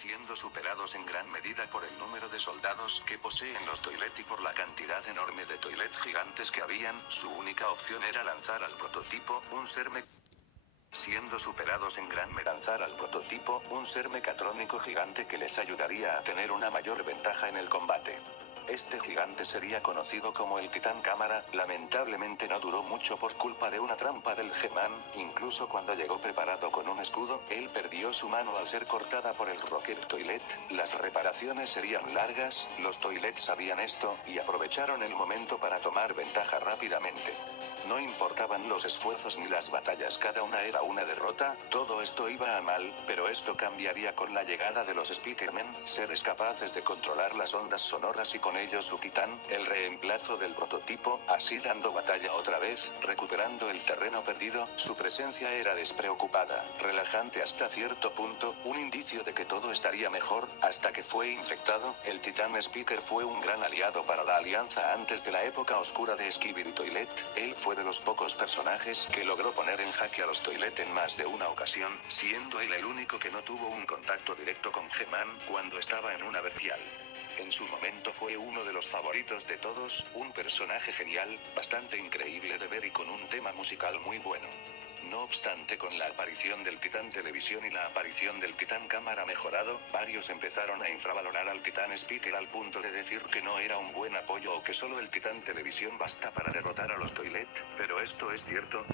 siendo superados en gran medida por el número de soldados que poseen los Toilet y por la cantidad enorme de Toilet gigantes que habían. Su única opción era lanzar al prototipo un ser siendo superados en gran medida lanzar al prototipo un ser mecatrónico gigante que les ayudaría a tener una mayor ventaja en el combate. Este gigante sería conocido como el Titán Cámara. Lamentablemente no duró mucho por culpa de una trampa del G-Man. Incluso cuando llegó preparado con un escudo, él perdió su mano al ser cortada por el Rocker Toilet. Las reparaciones serían largas, los Toilet sabían esto, y aprovecharon el momento para tomar ventaja rápidamente. No importaban los esfuerzos ni las batallas, cada una era una derrota. Todo esto iba a mal, pero esto cambiaría con la llegada de los Speakermen, seres capaces de controlar las ondas sonoras y con ello su titán, el reemplazo del prototipo, así dando batalla otra vez, recuperando el terreno perdido. Su presencia era despreocupada, relajante hasta cierto punto, un indicio de que todo estaría mejor. Hasta que fue infectado, el Titán Speaker fue un gran aliado para la Alianza antes de la época oscura de Skibidi Toilet. Él fue de los pocos personajes que logró poner en jaque a los Toilet en más de una ocasión, siendo él el único que no tuvo un contacto directo con G-Man cuando estaba en una vertical. En su momento fue uno de los favoritos de todos, un personaje genial, bastante increíble de ver y con un tema musical muy bueno. No obstante, con la aparición del Titán Televisión y la aparición del Titán Cámara mejorado, varios empezaron a infravalorar al Titán Speaker al punto de decir que no era un buen apoyo o que solo el Titán Televisión basta para derrotar a los Toilet, pero esto es cierto.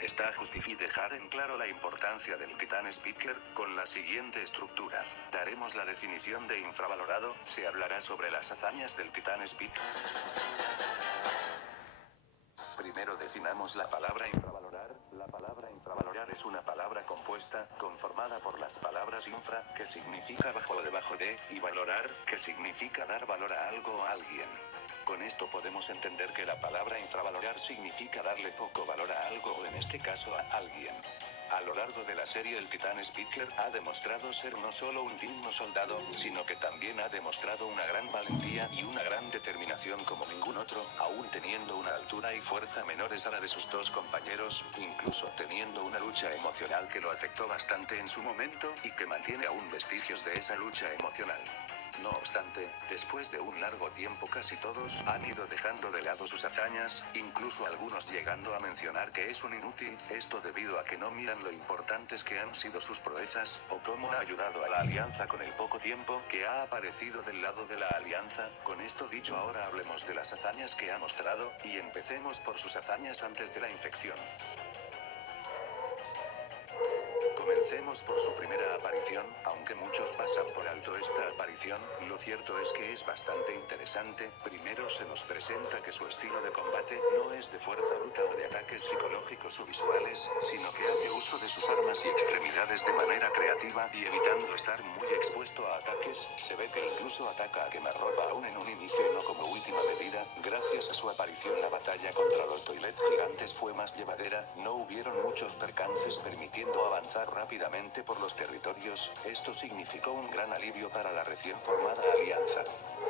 Está justificado dejar en claro la importancia del Titán Speaker, con la siguiente estructura. Daremos la definición de infravalorado, se hablará sobre las hazañas del Titán Speaker. Primero definamos la palabra infravalorar. La palabra infravalorar es una palabra compuesta, conformada por las palabras infra, que significa bajo o debajo de, y valorar, que significa dar valor a algo o a alguien. Con esto podemos entender que la palabra infravalorar significa darle poco valor a algo o en este caso a alguien. A lo largo de la serie el Titán Speaker ha demostrado ser no solo un digno soldado, sino que también ha demostrado una gran valentía y una gran determinación como ningún otro, aún teniendo una altura y fuerza menores a la de sus dos compañeros, incluso teniendo una lucha emocional que lo afectó bastante en su momento y que mantiene aún vestigios de esa lucha emocional. No obstante, después de un largo tiempo casi todos han ido dejando de lado sus hazañas, incluso algunos llegando a mencionar que es un inútil, esto debido a que no miran lo importantes que han sido sus proezas, o cómo ha ayudado a la Alianza con el poco tiempo que ha aparecido del lado de la Alianza. Con esto dicho, ahora hablemos de las hazañas que ha mostrado, y empecemos por sus hazañas antes de la infección. Comencemos por su primera aparición, aunque muchos pasan por alto esta aparición, lo cierto es que es bastante interesante. Primero se nos presenta que su estilo de combate no es de fuerza bruta o de ataques psicológicos o visuales, sino que hace uso de sus armas y extremidades de manera creativa y evitando estar muy expuesto a ataques. Se ve que incluso ataca a quemarropa aún en un inicio y no como última medida. Gracias a su aparición la batalla contra los Toilet gigantes fue más llevadera, no hubieron muchos percances permitiendo avanzar rápidamente por los territorios. Esto significó un gran alivio para la recién formada Alianza.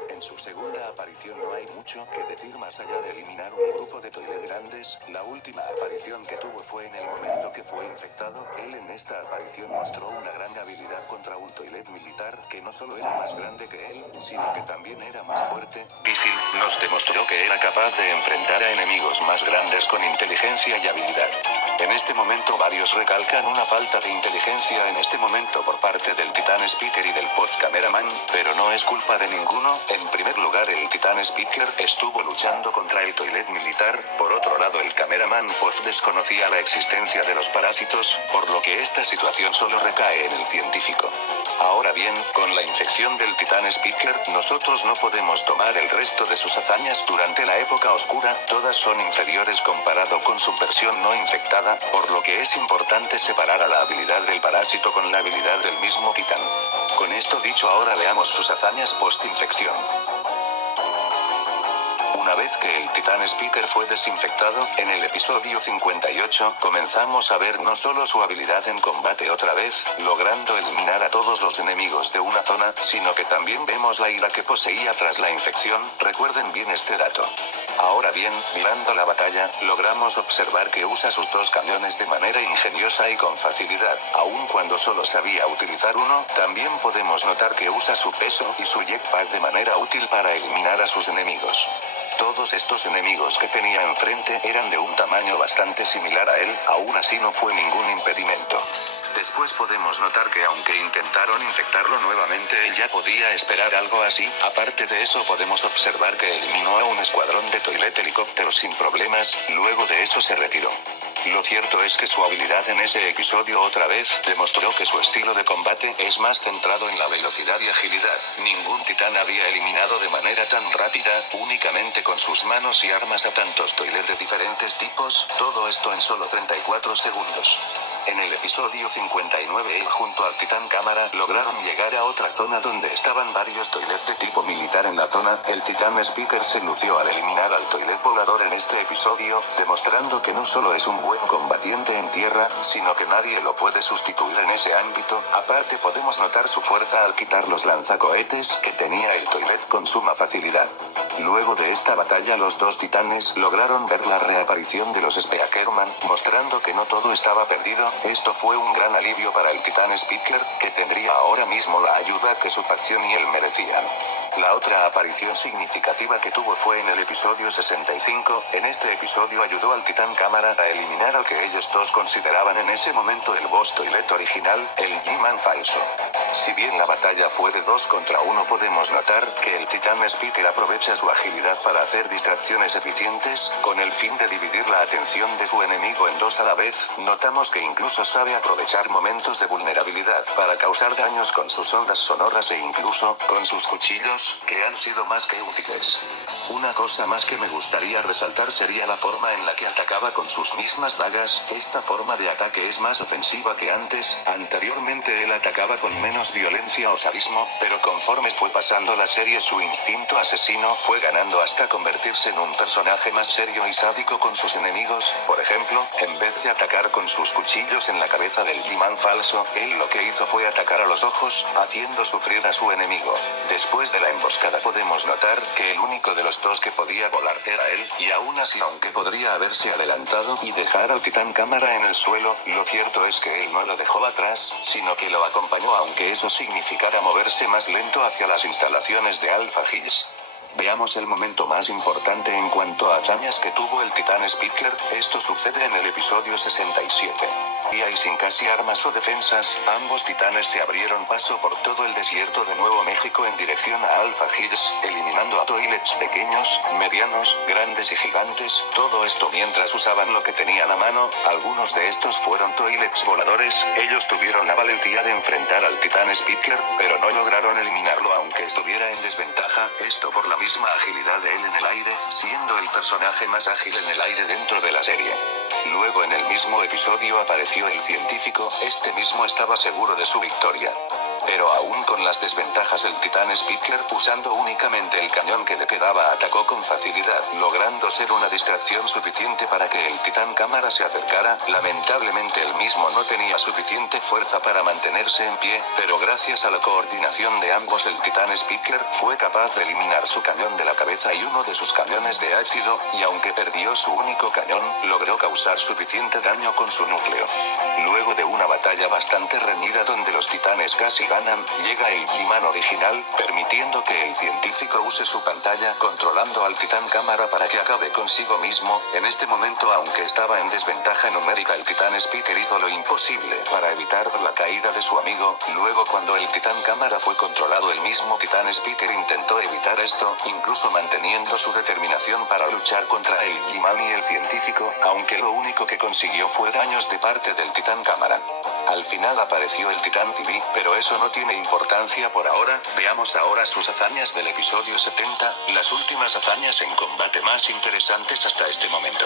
En su segunda aparición no hay mucho que decir más allá de eliminar un grupo de Toilet grandes. La última aparición que tuvo fue en el momento que fue infectado. Él en esta aparición mostró una gran habilidad contra un Toilet militar que no solo era más grande que él, sino que también era más fuerte. Difícil, nos demostró que era capaz de enfrentar a enemigos más grandes con inteligencia y habilidad. En este momento varios recalcan una falta de inteligencia en este momento por parte del Titán Speaker y del Poz Cameraman, pero no es culpa de ninguno. En primer lugar, el Titán Speaker estuvo luchando contra el Toilet militar, por otro lado el Cameraman Poz desconocía la existencia de los parásitos, por lo que esta situación solo recae en el científico. Ahora bien, con la infección del Titán Speaker, nosotros no podemos tomar el resto de sus hazañas durante la época oscura, todas son inferiores comparado con su versión no infectada, por lo que es importante separar a la habilidad del parásito con la habilidad del mismo Titán. Con esto dicho, ahora veamos sus hazañas post-infección. Una vez que el Titán Speaker fue desinfectado, en el episodio 58, comenzamos a ver no solo su habilidad en combate otra vez, logrando eliminar a todos los enemigos de una zona, sino que también vemos la ira que poseía tras la infección. Recuerden bien este dato. Ahora bien, mirando la batalla, logramos observar que usa sus dos cañones de manera ingeniosa y con facilidad, aun cuando solo sabía utilizar uno. También podemos notar que usa su peso y su jetpack de manera útil para eliminar a sus enemigos. Todos estos enemigos que tenía enfrente eran de un tamaño bastante similar a él, aún así no fue ningún impedimento. Después podemos notar que aunque intentaron infectarlo nuevamente, él ya podía esperar algo así. Aparte de eso podemos observar que eliminó a un escuadrón de Toilet helicópteros sin problemas, luego de eso se retiró. Lo cierto es que su habilidad en ese episodio otra vez demostró que su estilo de combate es más centrado en la velocidad y agilidad. Ningún titán había eliminado de manera tan rápida, únicamente con sus manos y armas a tantos Toilet de diferentes tipos, todo esto en solo 34 segundos. En el episodio 59 él junto al Titán Cámara lograron llegar a otra zona donde estaban varios Toilet de tipo militar en la zona. El Titán Speaker se lució al eliminar al Toilet volador en este episodio, demostrando que no solo es un buen combatiente en tierra, sino que nadie lo puede sustituir en ese ámbito. Aparte podemos notar su fuerza al quitar los lanzacohetes que tenía el Toilet con suma facilidad. Luego de esta batalla los dos titanes lograron ver la reaparición de los Speakerman, mostrando que no todo estaba perdido. Esto fue un gran alivio para el Titán Speaker, que tendría ahora mismo la ayuda que su facción y él merecían. La otra aparición significativa que tuvo fue en el episodio 65, en este episodio ayudó al Titán Cámara a eliminar al que ellos dos consideraban en ese momento el boss Toilet original, el G-Man falso. Si bien la batalla fue de 2 contra 1 podemos notar que el Titán Speaker aprovecha su agilidad para hacer distracciones eficientes, con el fin de dividir la atención de su enemigo en dos a la vez. Notamos que incluso sabe aprovechar momentos de vulnerabilidad para causar daños con sus ondas sonoras e incluso con sus cuchillos, que han sido más que útiles. Una cosa más que me gustaría resaltar sería la forma en la que atacaba con sus mismas dagas. Esta forma de ataque es más ofensiva que antes. Anteriormente él atacaba con menos violencia o sadismo, pero conforme fue pasando la serie su instinto asesino fue ganando hasta convertirse en un personaje más serio y sádico con sus enemigos. Por ejemplo, en vez de atacar con sus cuchillos en la cabeza del G-Man falso, él lo que hizo fue atacar a los ojos, haciendo sufrir a su enemigo. Después de la emboscada podemos notar que el único de los dos que podía volar era él, y aún así aunque podría haberse adelantado y dejar al Titán Cámara en el suelo, lo cierto es que él no lo dejó atrás, sino que lo acompañó aunque eso significara moverse más lento hacia las instalaciones de Alpha Hills. Veamos el momento más importante en cuanto a hazañas que tuvo el Titán Speaker. Esto sucede en el episodio 67. Y sin casi armas o defensas, ambos titanes se abrieron paso por todo el desierto de Nuevo México en dirección a Alpha Hills, eliminando a toilets pequeños, medianos, grandes y gigantes, todo esto mientras usaban lo que tenían a mano. Algunos de estos fueron toilets voladores. Ellos tuvieron la valentía de enfrentar al Titán Speaker, pero no lograron eliminarlo aunque estuviera en desventaja, esto por la misma agilidad de él en el aire, siendo el personaje más ágil en el aire dentro de la serie. Luego en el mismo episodio apareció el científico, este mismo estaba seguro de su victoria. Pero aún con las desventajas el Titán Speaker, usando únicamente el cañón que le quedaba, atacó con facilidad, logrando ser una distracción suficiente para que el Titán Cámara se acercara. Lamentablemente el mismo no tenía suficiente fuerza para mantenerse en pie, pero gracias a la coordinación de ambos el Titán Speaker fue capaz de eliminar su cañón de la cabeza y uno de sus cañones de ácido, y aunque perdió su único cañón, logró causar suficiente daño con su núcleo. Luego de una batalla bastante reñida donde los titanes casi ganan, llega el G-Man original, permitiendo que el científico use su pantalla controlando al Titán Cámara para que acabe consigo mismo. En este momento, aunque estaba en desventaja numérica, el Titán Speaker hizo lo imposible para evitar la caída de su amigo. Luego cuando el Titán Cámara fue controlado, el mismo Titán Speaker intentó evitar esto, incluso manteniendo su determinación para luchar contra el G-Man y el científico, aunque lo único que consiguió fue daños de parte del Titán Cámara. Al final apareció el Titán TV, pero eso no tiene importancia por ahora. Veamos ahora sus hazañas del episodio 70, las últimas hazañas en combate más interesantes hasta este momento.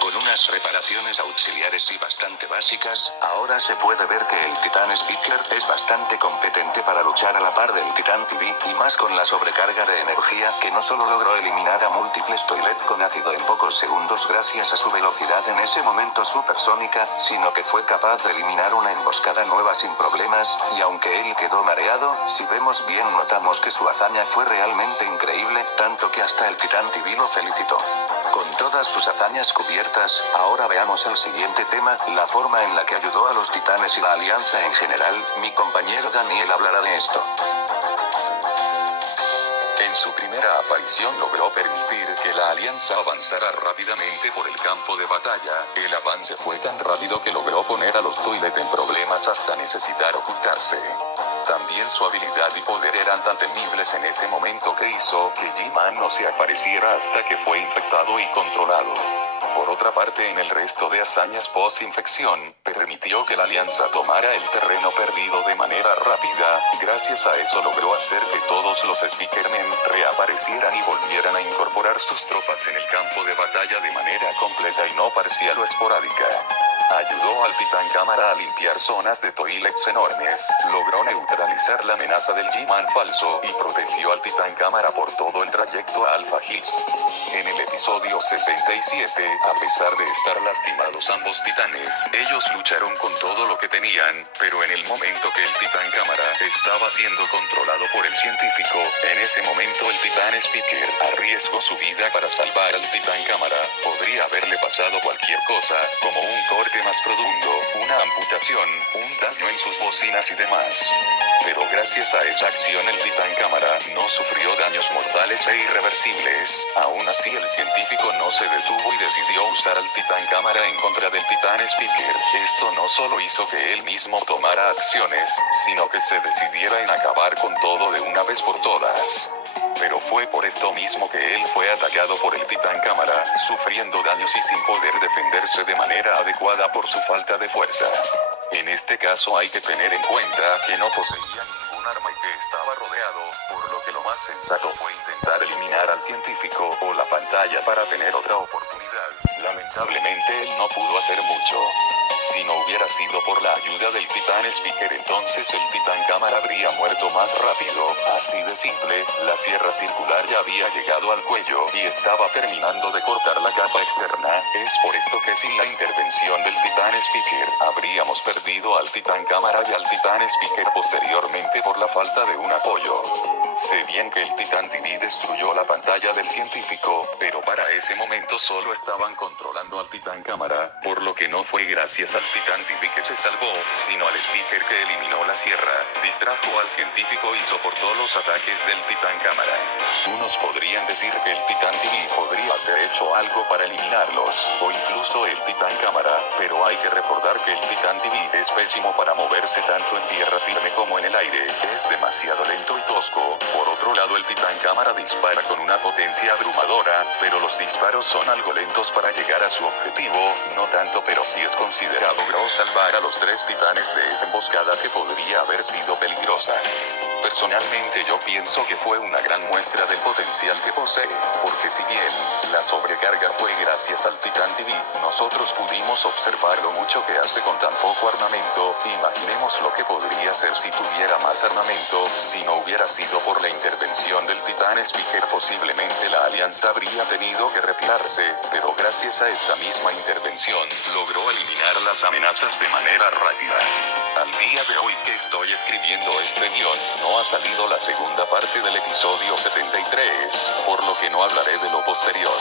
Con unas reparaciones auxiliares y bastante básicas, ahora se puede ver que el Titán Speaker es bastante competente para luchar a la par del Titán TV, y más con la sobrecarga de energía, que no solo logró eliminar a múltiples toilet con ácido en pocos segundos gracias a su velocidad en ese momento supersónica, sino que fue capaz de eliminar una emboscada nueva sin problemas, y aunque él quedó mareado, si vemos bien notamos que su hazaña fue realmente increíble, tanto que hasta el Titán TV lo felicitó. Con todas sus hazañas cubiertas, ahora veamos el siguiente tema, la forma en la que ayudó a los titanes y la alianza en general. Mi compañero Daniel hablará de esto. En su primera aparición logró permitir que la alianza avanzara rápidamente por el campo de batalla. El avance fue tan rápido que logró poner a los Toilet en problemas hasta necesitar ocultarse. También su habilidad y poder eran tan temibles en ese momento que hizo que G-Man no se apareciera hasta que fue infectado y controlado. Por otra parte, en el resto de hazañas post-infección, permitió que la alianza tomara el terreno perdido de manera rápida. Gracias a eso logró hacer que todos los Speakermen reaparecieran y volvieran a incorporar sus tropas en el campo de batalla de manera completa y no parcial o esporádica. Ayudó al Titán Cámara a limpiar zonas de toilets enormes, logró neutralizar la amenaza del G-Man falso y protegió al Titán Cámara por todo el trayecto a Alpha Hills. En el episodio 67, a pesar de estar lastimados ambos titanes, ellos lucharon con todo lo que tenían, pero en el momento que el Titán Cámara estaba siendo controlado por el científico, en ese momento el Titán Speaker arriesgó su vida para salvar al Titán Cámara. Podría haberle pasado cualquier cosa, como un corte más profundo, una amputación, un daño en sus bocinas y demás. Pero gracias a esa acción el Titán Cámara no sufrió daños mortales e irreversibles. Aún así el científico no se detuvo y decidió usar al Titán Cámara en contra del Titán Speaker. Esto no solo hizo que él mismo tomara acciones, sino que se decidiera en acabar con todo de una vez por todas. Pero fue por esto mismo que él fue atacado por el Titán Cámara, sufriendo daños y sin poder defenderse de manera adecuada por su falta de fuerza. En este caso hay que tener en cuenta que no poseía ningún arma y que estaba rodeado, por lo que lo más sensato fue intentar eliminar al científico o la pantalla para tener otra oportunidad. Lamentablemente él no pudo hacer mucho. Si no hubiera sido por la ayuda del Titán Speaker, entonces el Titán Cámara habría muerto más rápido. Así de simple, la sierra circular ya había llegado al cuello y estaba terminando de cortar la capa externa. Es por esto que sin la intervención del Titán Speaker, habríamos perdido al Titán Cámara y al Titán Speaker posteriormente por la falta de un apoyo. Sé bien que el Titán TV destruyó la pantalla del científico, pero para ese momento solo estaban controlando al Titán Cámara, por lo que no fue gracias al Titán TV que se salvó, sino al Speaker que eliminó la sierra, distrajo al científico y soportó los ataques del Titán Cámara. Unos podrían decir que el Titán TV podría haber hecho algo para eliminarlos, o incluso el Titán Cámara, pero hay que recordar que el Titán TV es pésimo para moverse tanto en tierra firme como en el aire, es demasiado lento y tosco. Por otro lado, el Titán Cámara dispara con una potencia abrumadora, pero los disparos son algo lentos para llegar a su objetivo, no tanto pero sí es considerado. Logró salvar a los 3 titanes de esa emboscada que podría haber sido peligrosa. Personalmente yo pienso que fue una gran muestra del potencial que posee, porque si bien la sobrecarga fue gracias al Titán TV, nosotros pudimos observar lo mucho que hace con tan poco armamento. Imaginemos lo que podría hacer si tuviera más armamento. Si no hubiera sido por la intervención del Titán Speaker, posiblemente la alianza habría tenido que retirarse, pero gracias a esta misma intervención, logró eliminar las amenazas de manera rápida. Al día de hoy que estoy escribiendo este guión, no ha salido la segunda parte del episodio 73, por lo que no hablaré de lo posterior.